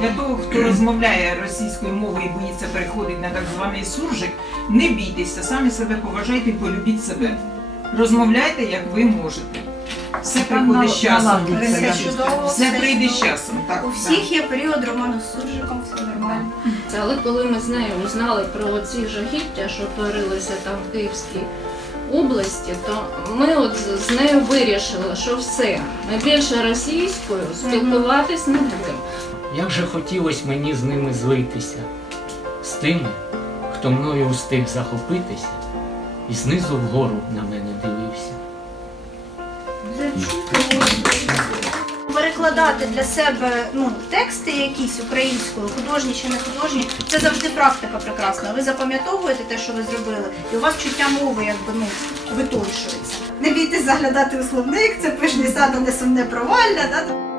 Для того, хто розмовляє російською мовою і боїться переходити на так званий суржик, не бійтеся, самі себе поважайте і полюбіть себе. Розмовляйте, як ви можете. Все приходить з часом. Все, чудово, все все прийде з часом. Так, У всіх є період роману з суржиком, все нормально. Але коли ми з нею узнали про ці жахіття, що творилися там в Київській області, то ми от з- з нею вирішили, що все, ми більше російською спілкуватись не будемо. Як же хотілося мені з ними злитися, з тими, хто мною устиг захопитися і знизу вгору на мене дивився. Перекладати для себе ну, тексти якісь українською, художні чи не художні, це завжди практика прекрасна. Ви запам'ятовуєте те, що ви зробили, і у вас чуття мови якби ну витончується. Не бійтесь заглядати у словник, це пишний сада, не сумне провалля. Да?